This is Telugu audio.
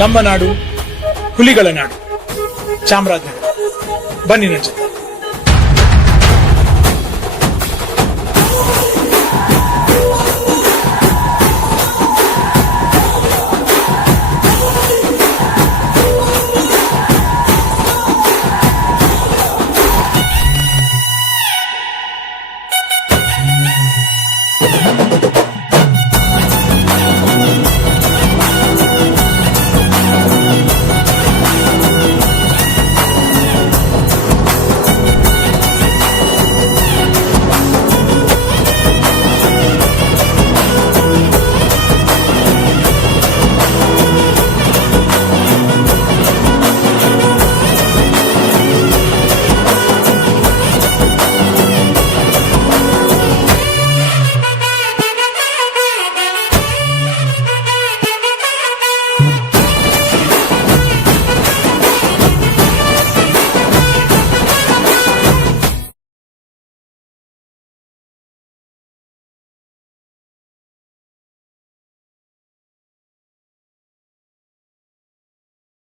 ನಮ್ಮನಾಡು ಹುಲಿಗಳ ನಾಡು ಚಾಮರಾಜನಗರ ಬನ್ನಿ ನನ್ನ